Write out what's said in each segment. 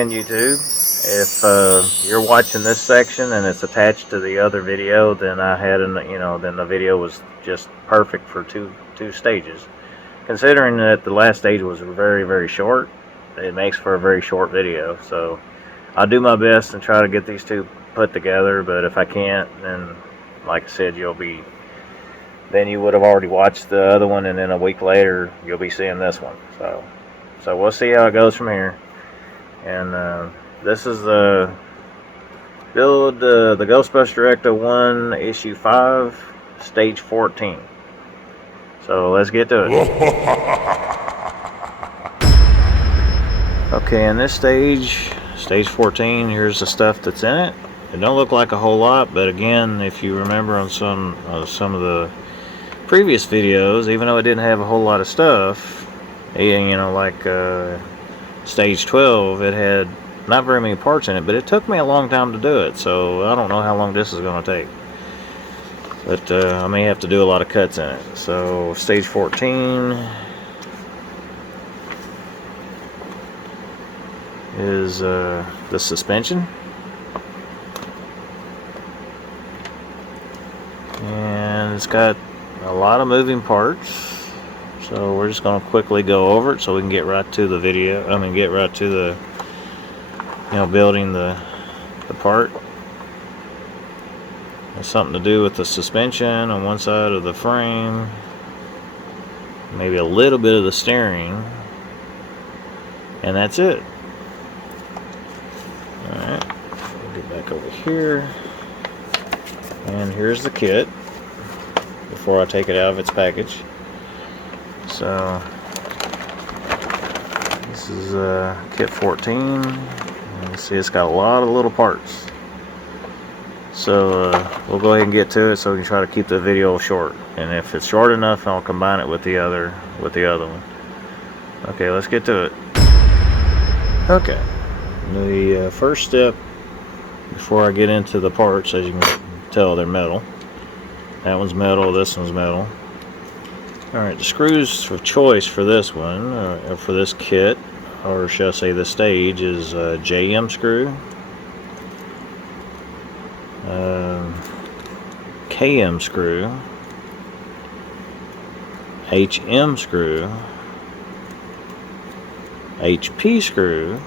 again, YouTube. If you're watching this section and it's attached to the other video, then then the video was just perfect for two stages. Considering that the last stage was very, very short, it makes for a very short video. So I'll do my best and try to get these two put together. But if I can't, then like I said, then you would have already watched the other one, and then a week later you'll be seeing this one. So we'll see how it goes from here. And this is the Build the Ghostbuster Ecto-1 Issue 5, Stage 14. So let's get to it. Okay, in this stage 14, here's the stuff that's in it. It don't look like a whole lot, but again, if you remember on some of the previous videos, even though it didn't have a whole lot of stuff, like stage 12, it had not very many parts in it, but it took me a long time to do it, so I don't know how long this is going to take. But I may have to do a lot of cuts in it. So stage 14 is the suspension. And it's got a lot of moving parts. So we're just going to quickly go over it so we can get right to the video. Get right to the building the part. It's something to do with the suspension on one side of the frame, maybe a little bit of the steering, and that's it. Alright, we'll get back over here, and here's the kit before I take it out of its package. So this is kit 14. You see, it's got a lot of little parts. So we'll go ahead and get to it so we can try to keep the video short. And if it's short enough, I'll combine it with the other one. Okay, let's get to it. Okay, the first step before I get into the parts, as you can tell, they're metal. That one's metal, this one's metal. Alright, the screws of choice for this one, for this kit, or shall I say this stage, is JM screw, KM screw, HM screw, HP screw,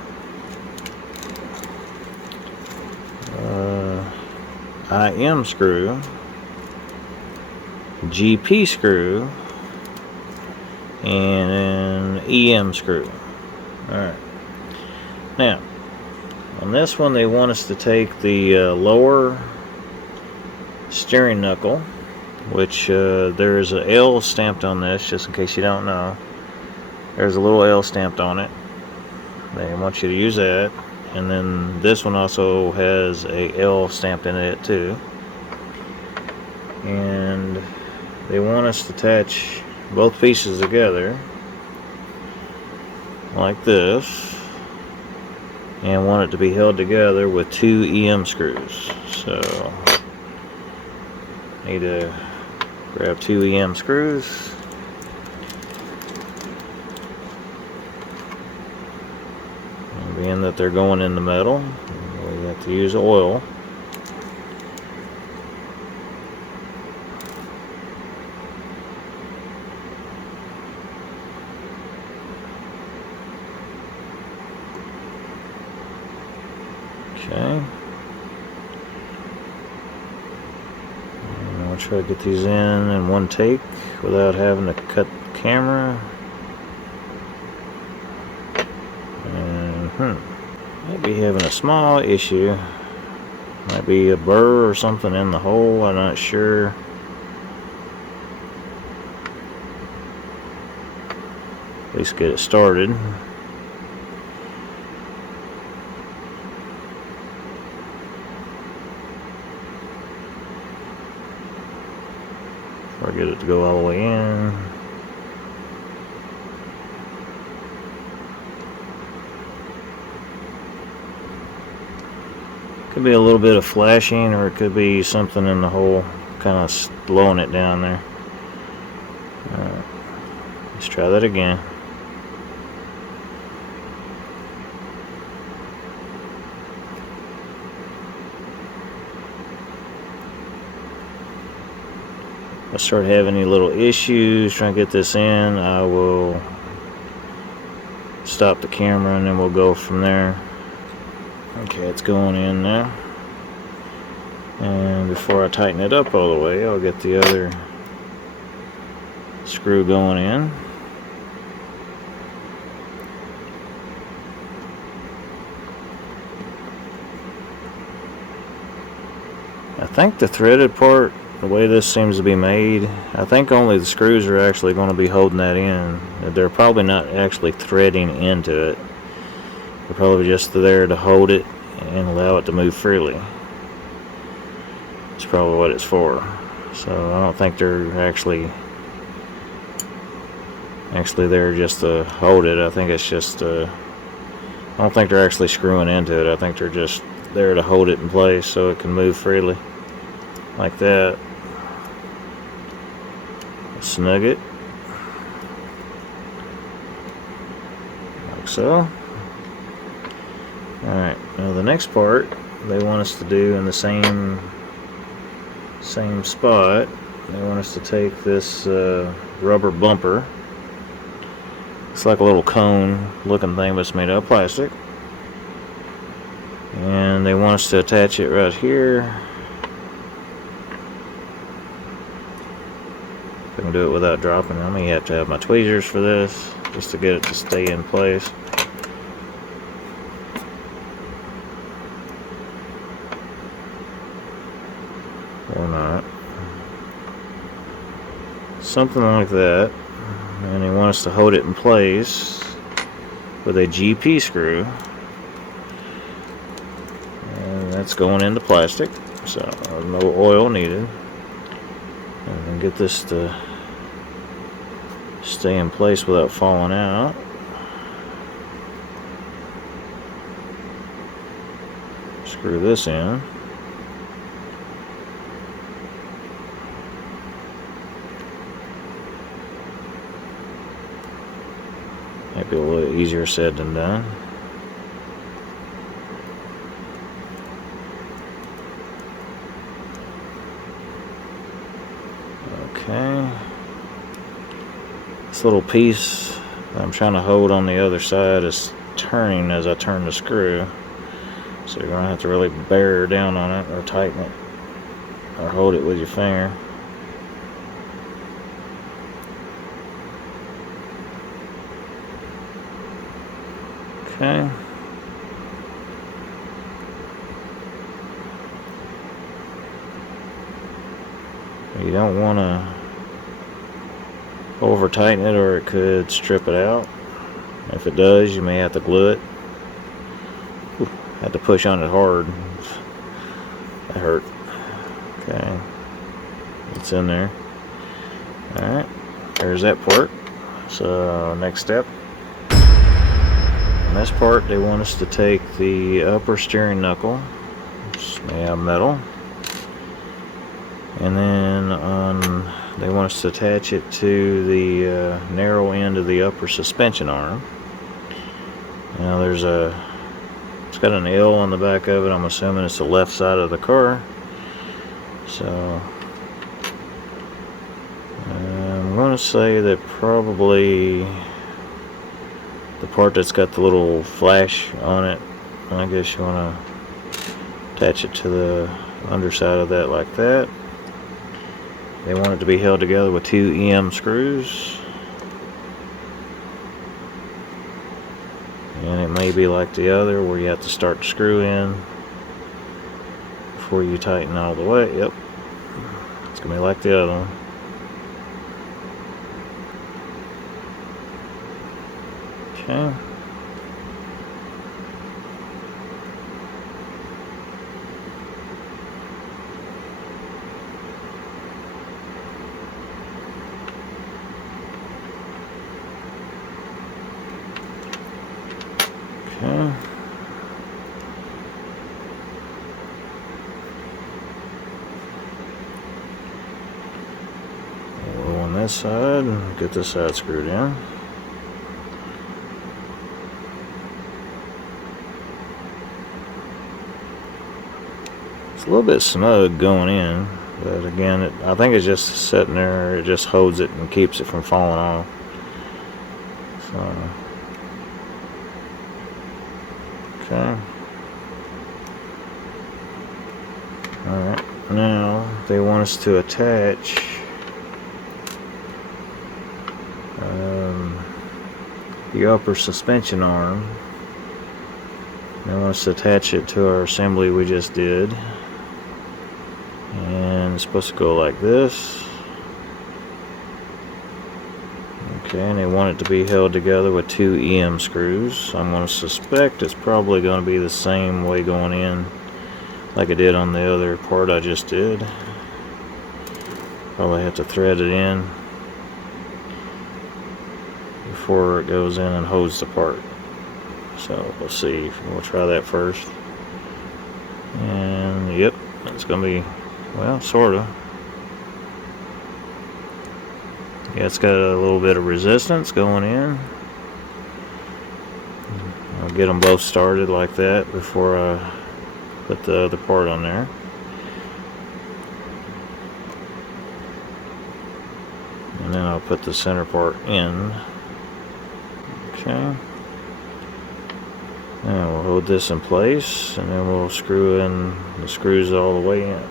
IM screw, GP screw, and an EM screw. Alright. Now, on this one they want us to take the lower steering knuckle, which there is an L stamped on this, just in case you don't know. There's a little L stamped on it. They want you to use that. And then this one also has a L stamped in it too. And they want us to attach both pieces together like this, and want it to be held together with 2 EM screws. So need to grab 2 EM screws. And being that they're going in the metal, we have to use oil. Okay. And I'll try to get these in one take without having to cut the camera. And might be having a small issue. Might be a burr or something in the hole, I'm not sure. At least get it started. Before I get it to go all the way in. Could be a little bit of flashing, or it could be something in the hole kind of slowing it down there. Alright, let's try that again. I start having any little issues trying to get this in, I will stop the camera and then we'll go from there. Okay, it's going in now. And before I tighten it up all the way, I'll get the other screw going in. I think the threaded part, the way this seems to be made, I think only the screws are actually going to be holding that in. They're probably not actually threading into it. They're probably just there to hold it and allow it to move freely. That's probably what it's for. So I don't think they're actually there just to hold it. I think it's just I don't think they're actually screwing into it. I think they're just there to hold it in place so it can move freely like that. Snug it like so. Alright, now the next part they want us to do in the same spot. They want us to take this rubber bumper. It's like a little cone looking thing, but it's made out of plastic. And they want us to attach it right here. If I can do it without dropping it, I may have to have my tweezers for this just to get it to stay in place. Or not. Something like that. And they want us to hold it in place with a GP screw. And that's going into plastic, so no oil needed. And then get this to stay in place without falling out. Screw this in. Might be a little easier said than done. Okay. This little piece that I'm trying to hold on the other side is turning as I turn the screw. So you're going to have to really bear down on it or tighten it or hold it with your finger. Okay. You don't want to over tighten it or it could strip it out. If it does, you may have to glue it. Ooh, had to push on it hard. That hurt. Okay. It's in there. Alright. There's that part. So next step. In this part they want us to take the upper steering knuckle. It's made out of metal. And then they want us to attach it to the narrow end of the upper suspension arm. Now it's got an L on the back of it. I'm assuming it's the left side of the car. So I'm going to say that probably the part that's got the little flash on it, I guess you want to attach it to the underside of that like that. They want it to be held together with 2 EM screws. And it may be like the other where you have to start the screw in before you tighten all the way. Yep. It's going to be like the other one. Okay. Okay. Roll on this side and get this side screwed in. It's a little bit snug going in. But again, I think it's just sitting there. It just holds it and keeps it from falling off. So, okay. Alright, now they want us to attach the upper suspension arm. They want us to attach it to our assembly we just did. And it's supposed to go like this. Okay, and they want it to be held together with 2 EM screws. I'm going to suspect it's probably going to be the same way going in like I did on the other part I just did. Probably have to thread it in before it goes in and holds the part. So we'll see. We'll try that first. And yep, it's going to be, well, sort of. Yeah, it's got a little bit of resistance going in. I'll get them both started like that before I put the other part on there. And then I'll put the center part in. Okay. And we'll hold this in place, and then we'll screw in the screws all the way in.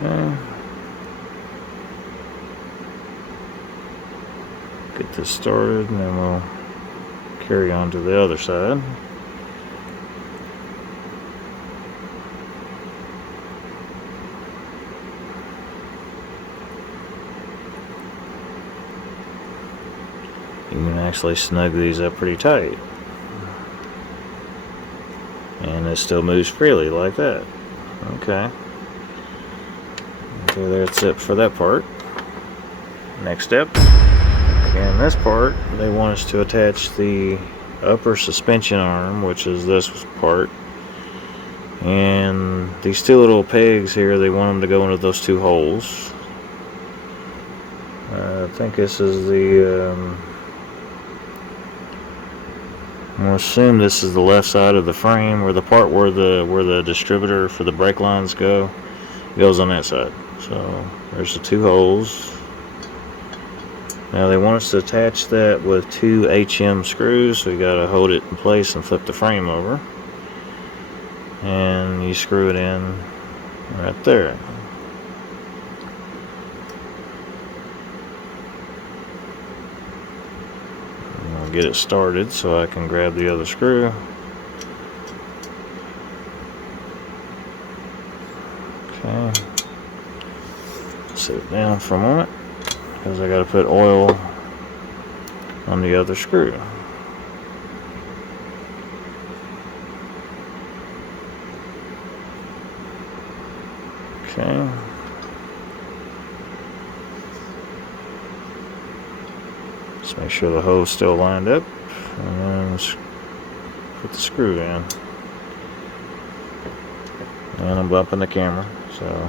Okay. Get this started, and then we'll carry on to the other side. You can actually snug these up pretty tight, and it still moves freely like that. Okay. Okay, that's it for that part. Next step. Okay, in this part, they want us to attach the upper suspension arm, which is this part. And these 2 little pegs here, they want them to go into those 2 holes. I think this is the, I'm going to assume this is the left side of the frame, where the part where the distributor for the brake lines goes on that side. So there's the 2 holes. Now they want us to attach that with 2 HM screws, so you got to hold it in place and flip the frame over, and you screw it in right there. I'll get it started so I can grab the other screw. Okay. Sit it down for a moment, because I got to put oil on the other screw. Okay. Just make sure the hole's still lined up, and then put the screw in. And I'm bumping the camera, so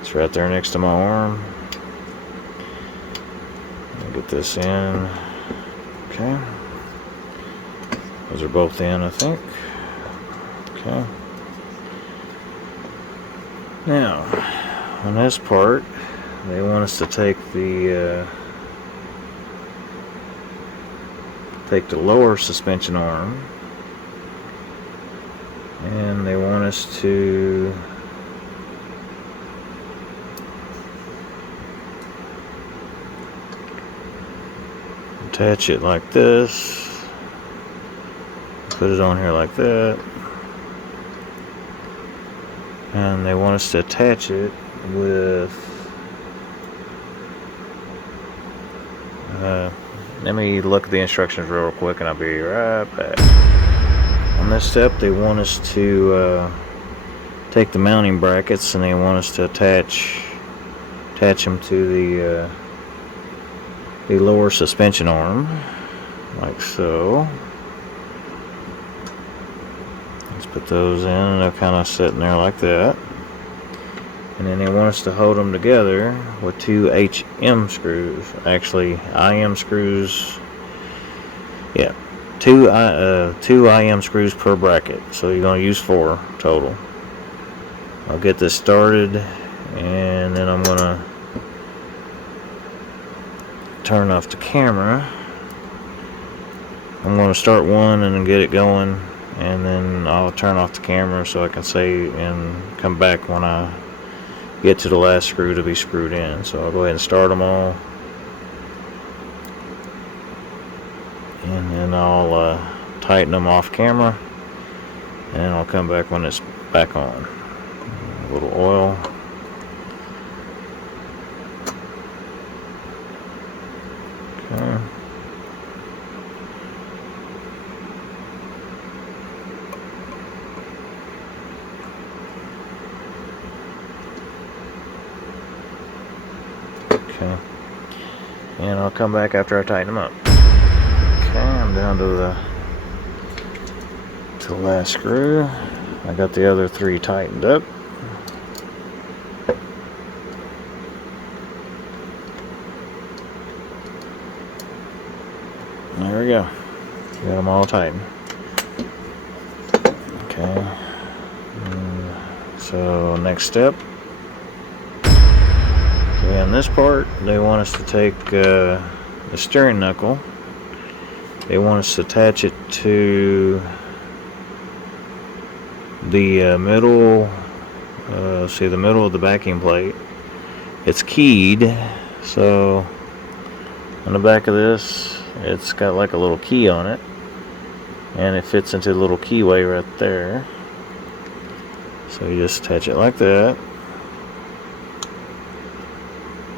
it's right there next to my arm. Get this in. Okay. Those are both in, I think. Okay. Now, on this part, they want us to take the lower suspension arm, and they want us to attach it like this, put it on here like that, and they want us to attach it with let me look at the instructions real quick and I'll be right back. On this step, they want us to take the mounting brackets, and they want us to attach them to the lower suspension arm, like so. Let's put those in, and they're kind of sitting there like that. And then they want us to hold them together with 2 HM screws. Actually, IM screws. Yeah, two IM screws per bracket. So you're going to use 4 total. I'll get this started, and then I'm going to turn off the camera. I'm going to start one and then get it going, and then I'll turn off the camera so I can save and come back when I get to the last screw to be screwed in. So I'll go ahead and start them all, and then I'll tighten them off camera, and then I'll come back when it's back on. A little oil. Okay. Okay, and I'll come back after I tighten them up. Okay, I'm down to the last screw. I got the other 3 tightened up. There we go. Got them all tightened. Okay. So next step. Okay, on this part, they want us to take the steering knuckle. They want us to attach it to the middle. See the middle of the backing plate. It's keyed, so on the back of this, it's got like a little key on it, and it fits into the little keyway right there. So you just attach it like that.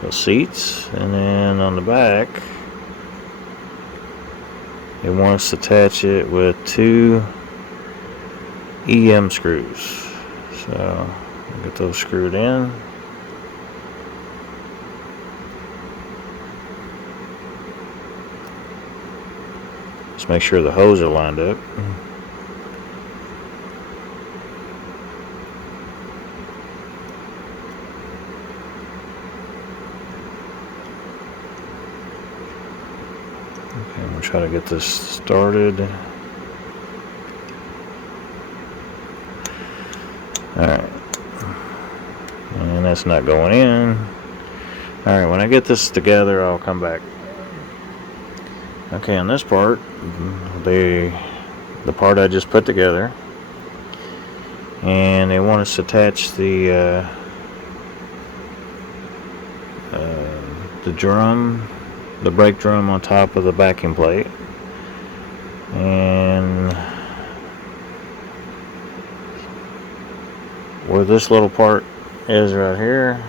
Those seats, and then on the back, they want us to attach it with 2 EM screws. So I'll get those screwed in. Just make sure the hose are lined up. Okay, I'm going to try to get this started. Alright. And that's not going in. Alright, when I get this together, I'll come back. Okay, on this part, the part I just put together, and they want us to attach the drum, the brake drum on top of the backing plate, and where this little part is right here,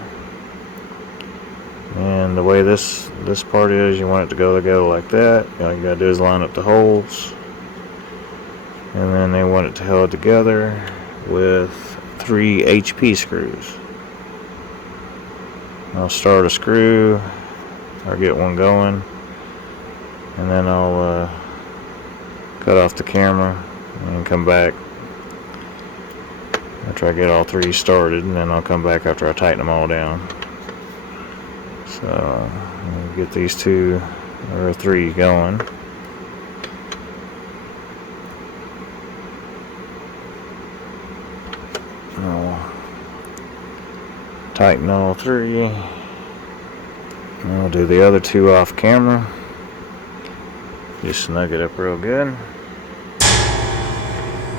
and the way this part is, you want it to go together like that. All you gotta do is line up the holes, and then they want it to hold together with 3 HP screws. I'll start a screw, or get one going, and then I'll cut off the camera and come back after I get all 3 started, and then I'll come back after I tighten them all down. So I'll get these 2 or 3 going. I'll tighten all 3. And I'll do the other 2 off camera. Just snug it up real good.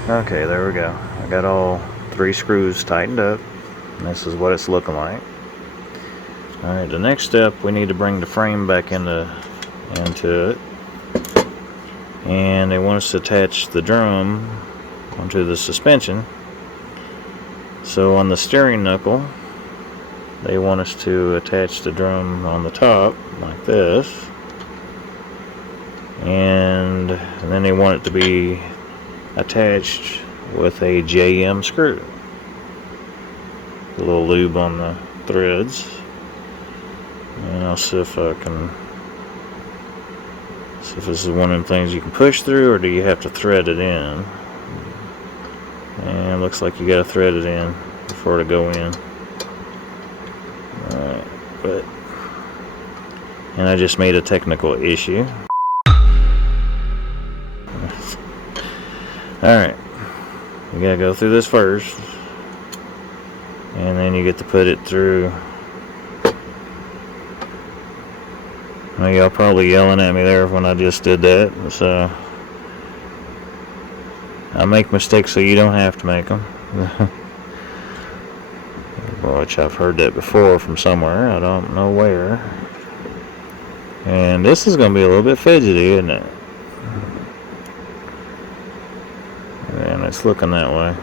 Okay, there we go. I got all 3 screws tightened up, and this is what it's looking like. Alright, the next step, we need to bring the frame back into it, and they want us to attach the drum onto the suspension. So on the steering knuckle, they want us to attach the drum on the top like this, and then they want it to be attached with a JM screw. A little lube on the threads, and I'll see if I can see if this is one of them things you can push through, or do you have to thread it in. And it looks like you got to thread it in before to go in. but and I just made a technical issue. Alright, you gotta go through this first, and then you get to put it through. Well, y'all probably yelling at me there when I just did that, so I make mistakes so you don't have to make them. Which I've heard that before from somewhere, I don't know where. And this is going to be a little bit fidgety, isn't it? And it's looking that way.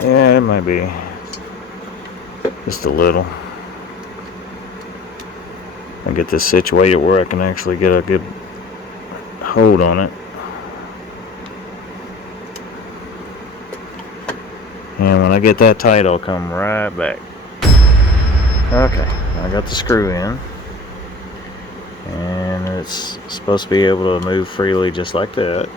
Yeah, it might be just a little. I get this situated where I can actually get a good hold on it. And when I get that tight, I'll come right back. Okay, I got the screw in. And it's supposed to be able to move freely just like that.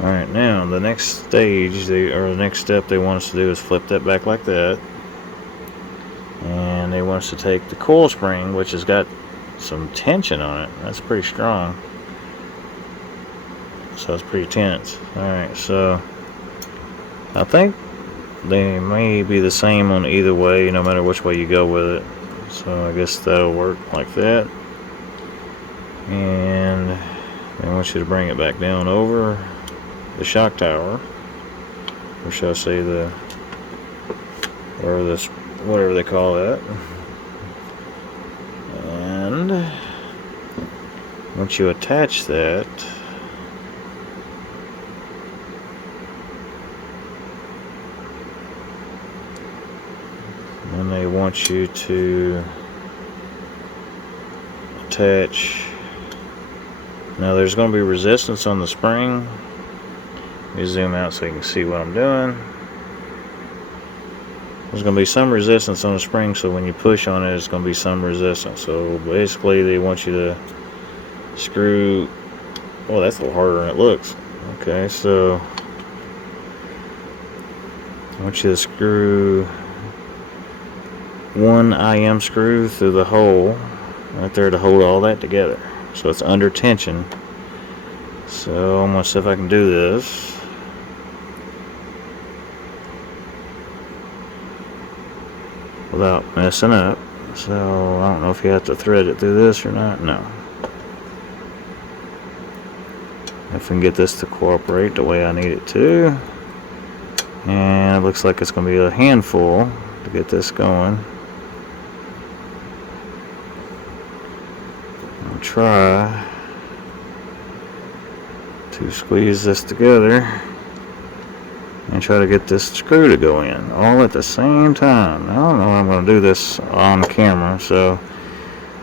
Alright, now the next stage, the next step they want us to do is flip that back like that. And they want us to take the coil spring, which has got some tension on it. That's pretty strong. So it's pretty tense. Alright, so I think they may be the same on either way, no matter which way you go with it. So I guess that'll work like that. And they want you to bring it back down over the shock tower, or shall I say or this, whatever they call that. And once you attach that, then they want you to attach. Now there's going to be resistance on the spring. Let me zoom out so you can see what I'm doing. There's going to be some resistance on the spring, so when you push on it, it's going to be some resistance. So basically they want you to screw. Oh, that's a little harder than it looks. Okay, so I want you to screw one IM screw through the hole right there to hold all that together. So it's under tension. So I'm going to see if I can do this. Without messing up. So I don't know if you have to thread it through this or not. No. If we can get this to cooperate the way I need it to. And it looks like it's going to be a handful to get this going. I'll try to squeeze this together and try to get this screw to go in all at the same time. I don't know how I'm going to do this on camera, so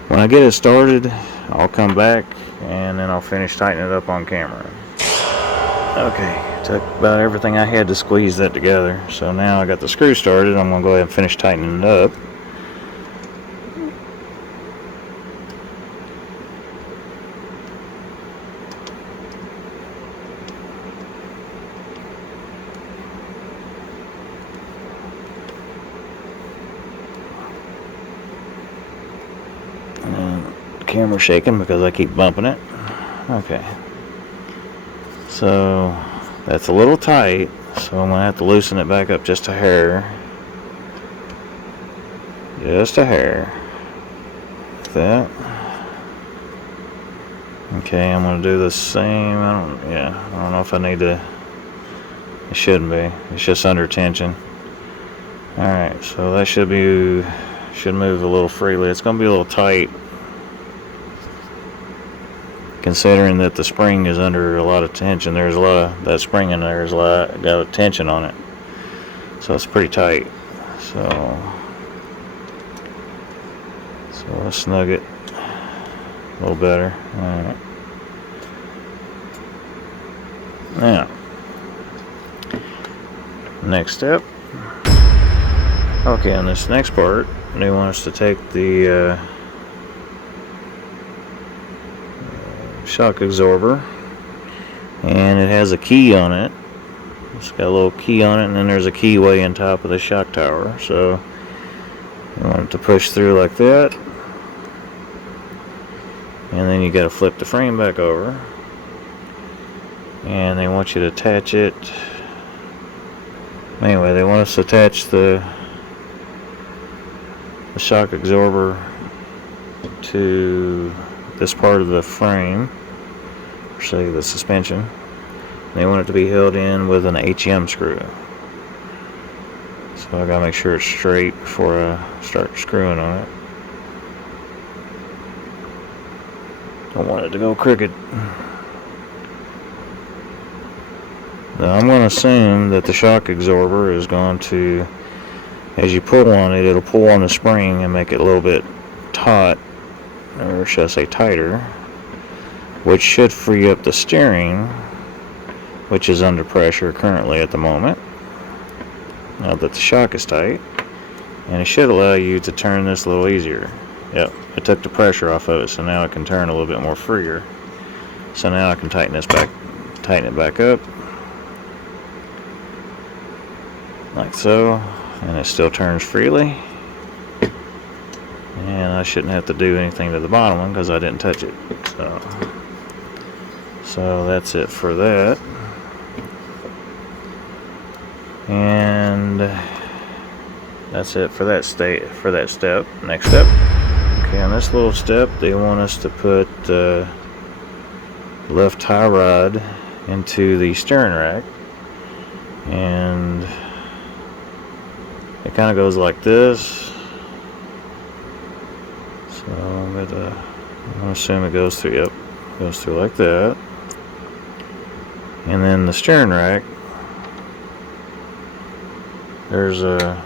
when I get it started I'll come back and then I'll finish tightening it up on camera. Okay, took about everything I had to squeeze that together, so now I got the screw started. I'm going to go ahead and finish tightening it up. Camera shaking because I keep bumping it. Okay, so that's a little tight, so I'm gonna have to loosen it back up just a hair, like that. Okay, I'm gonna do the same. I don't know if I need to. It shouldn't be. It's just under tension. All right, so that should move a little freely. It's gonna be a little tight, considering that the spring is under a lot of tension. There's a lot of that spring in there, got a tension on it, so it's pretty tight. So let's snug it a little better. All right. Now, next step. Okay, on this next part, they want us to take the shock absorber, and it has a key on it, It's got a little key on it, and then there's a keyway on top of the shock tower. So you want it to push through like that, and then you got to flip the frame back over, and they want you to attach it. Anyway, they want us to attach the shock absorber to this part of the frame, or say the suspension. They want it to be held in with an HM screw. So I gotta make sure it's straight before I start screwing on it. Don't want it to go crooked. Now I'm going to assume that the shock absorber is going to, as you pull on it, it'll pull on the spring and make it a little bit taut, or should I say tighter, which should free up the steering, which is under pressure currently at the moment, now that the shock is tight, and it should allow you to turn this a little easier. Yep, it took the pressure off of it, so now it can turn a little bit more freer. So now I can tighten it back up, like so, and it still turns freely. And I shouldn't have to do anything to the bottom one because I didn't touch it. So that's it for that. And that's it for that step. Next step. Okay, on this little step, they want us to put the left tie rod into the steering rack, and it kind of goes like this. So I'm gonna assume it goes through. Yep, goes through like that. And then the steering rack, there's a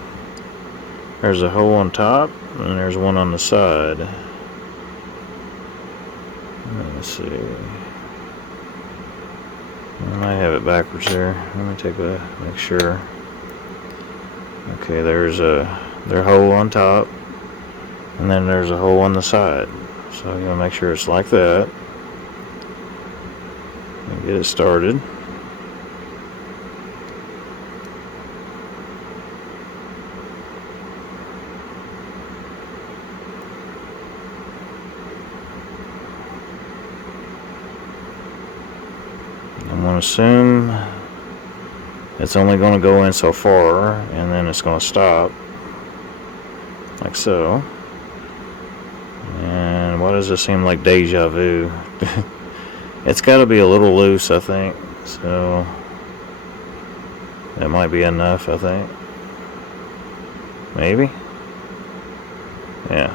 hole on top and there's one on the side. Let's see. I might have it backwards there. Let me make sure. Okay, there's a hole on top, and then there's a hole on the side. So you want to make sure it's like that. And get it started. I'm going to assume it's only going to go in so far, and then it's going to stop, like so. And why does this seem like deja vu? It's got to be a little loose, I think. So that might be enough, I think. Maybe. Yeah,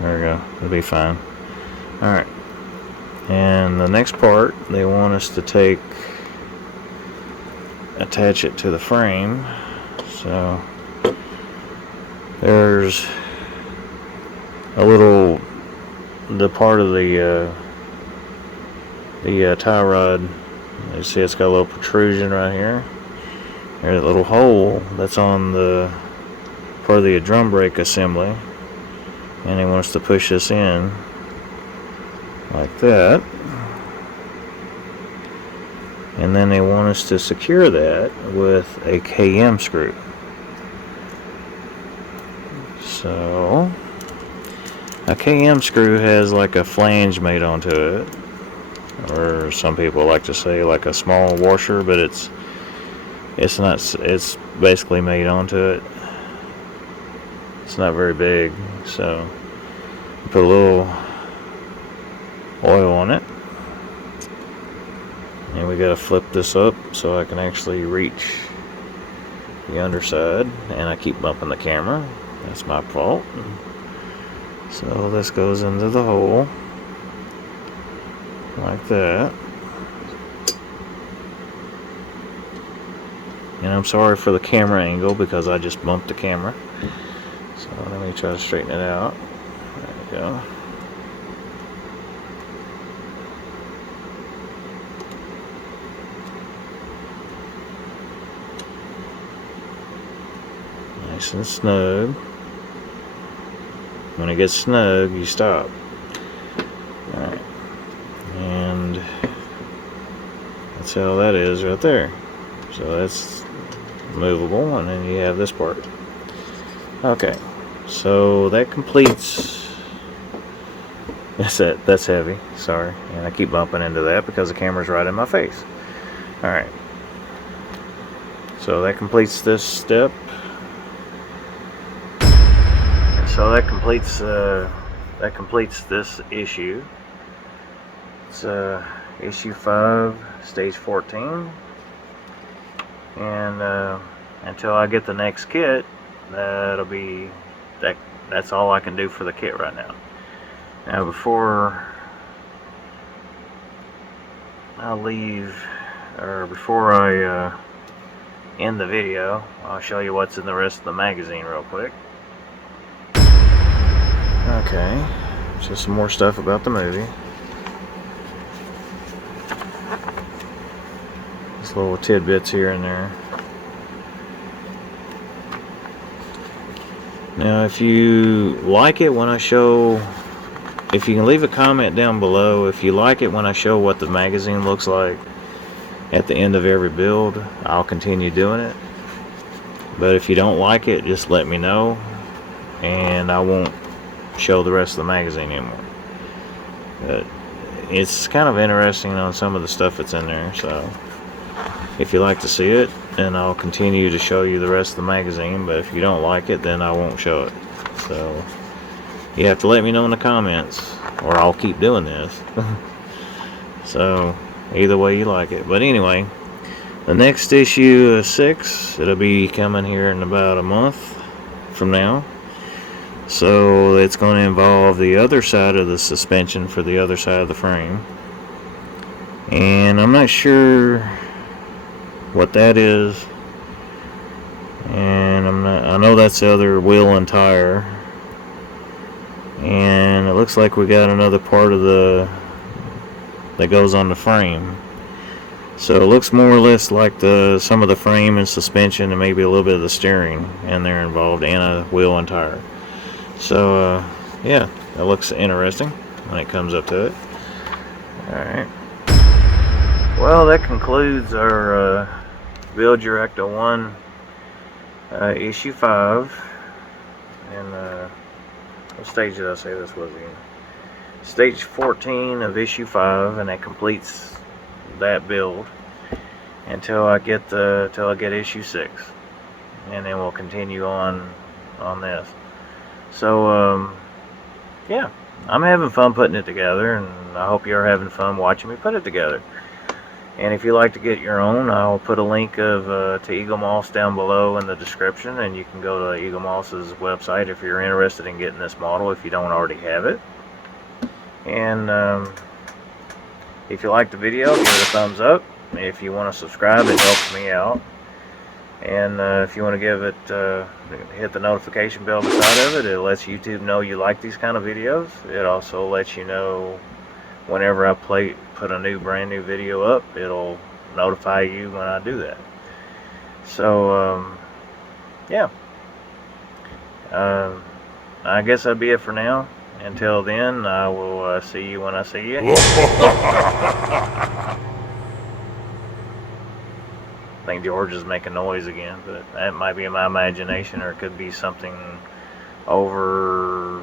there we go. It'll be fine. Alright. And the next part, they want us to attach it to the frame. So there's the part of the tie rod. You see it's got a little protrusion right here. There's a little hole that's on the part of the drum brake assembly, and they want us to push this in like that. And then they want us to secure that with a KM screw. So a KM screw has like a flange made onto it, or some people like to say like a small washer, but it's not. It's basically made onto it. It's not very big, so put a little oil on it. And we gotta flip this up so I can actually reach the underside, and I keep bumping the camera. That's my fault. So this goes into the hole like that. And I'm sorry for the camera angle because I just bumped the camera. So let me try to straighten it out. There we go. Nice and snug. When it gets snug, you stop. Alright. And that's how that is right there. So that's movable, and then you have this part. Okay, so that completes. That's heavy. Sorry, and I keep bumping into that because the camera's right in my face. All right. So that completes this step. And so that completes this issue. It's issue 5, stage 14. And until I get the next kit, that's all I can do for the kit right now. Now before I leave, or before I end the video, I'll show you what's in the rest of the magazine real quick. Okay, just some more stuff about the movie. Just little tidbits here and there. Now if you like it when I show, if you can leave a comment down below if you like it when I show what the magazine looks like at the end of every build, I'll continue doing it. But if you don't like it, just let me know and I won't show the rest of the magazine anymore. But it's kind of interesting on some of the stuff that's in there, so if you like to see it, then I'll continue to show you the rest of the magazine. But if you don't like it, then I won't show it. So you have to let me know in the comments, or I'll keep doing this. So either way you like it. But anyway, the next issue 6, it'll be coming here in about a month from now. So it's going to involve the other side of the suspension for the other side of the frame. And I'm not sure what that is. And I know that's the other wheel and tire. And it looks like we got another part of that goes on the frame. So it looks more or less like some of the frame and suspension and maybe a little bit of the steering in there involved, and a wheel and tire. So yeah, that looks interesting when it comes up to it. Alright. Well, that concludes our Build Your Ecto-1 issue 5. And what stage did I say this was in? Stage 14 of issue 5, and that completes that build until I get issue 6, and then we'll continue on this. So yeah, I'm having fun putting it together, and I hope you're having fun watching me put it together. And if you like to get your own, I'll put a link to eaglemoss down below in the description, and you can go to eaglemoss's website if you're interested in getting this model if you don't already have it. And if you like the video, give it a thumbs up. If you want to subscribe, it helps me out. And if you want to give it, hit the notification bell beside of it. It lets YouTube know you like these kind of videos. It also lets you know whenever I put a brand new video up, it'll notify you when I do that. So yeah, I guess that'll be it for now. Until then, I will see you when I see you. I think George is making noise again, but that might be in my imagination, or it could be something over,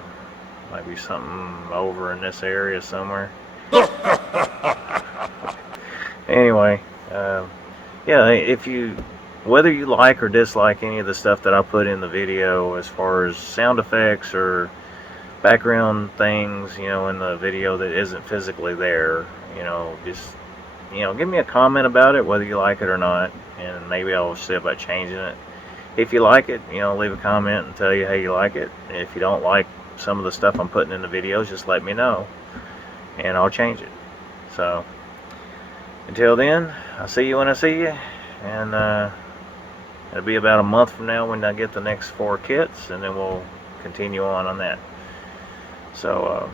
in this area somewhere. Anyway, yeah, whether you like or dislike any of the stuff that I put in the video as far as sound effects or background things, in the video that isn't physically there, just, give me a comment about it, whether you like it or not, and maybe I'll see about changing it. If you like it, leave a comment and tell you how you like it. If you don't like some of the stuff I'm putting in the videos, just let me know, and I'll change it. So, until then, I'll see you when I see you, and it'll be about a month from now when I get the next 4 kits, and then we'll continue on that. So,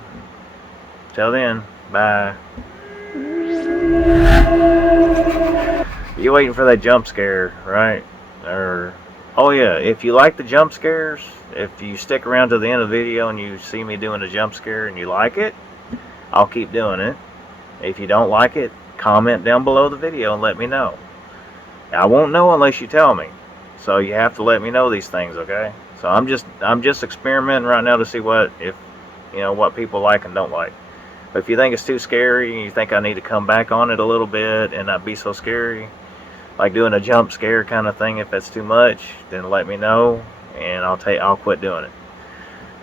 till then, bye. You waiting for that jump scare, right? Oh yeah, if you like the jump scares, if you stick around to the end of the video and you see me doing a jump scare and you like it, I'll keep doing it. If you don't like it, comment down below the video and let me know. I won't know unless you tell me. So you have to let me know these things, okay? So I'm just experimenting right now to see what if what people like and don't like. But if you think it's too scary and you think I need to come back on it a little bit and not be so scary, like doing a jump scare kind of thing, if that's too much, then let me know and I'll quit doing it.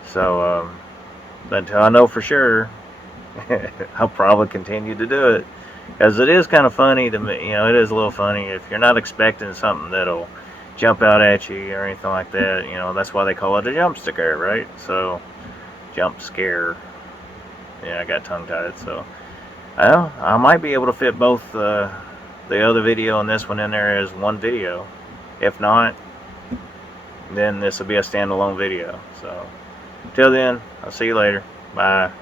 So until I know for sure, I'll probably continue to do it because it is kind of funny to me. It is a little funny if you're not expecting something that'll jump out at you or anything like that. That's why they call it a jump scare, right? So jump scare. Yeah, I got tongue tied. So I might be able to fit both the other video and this one in there as one video. If not, then this will be a standalone video. So until then, I'll see you later. Bye.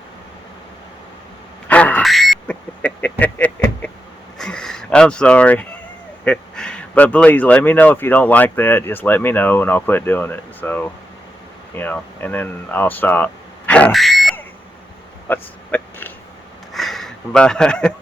I'm sorry. But please let me know if you don't like that. Just let me know and I'll quit doing it. So, and then I'll stop. Bye.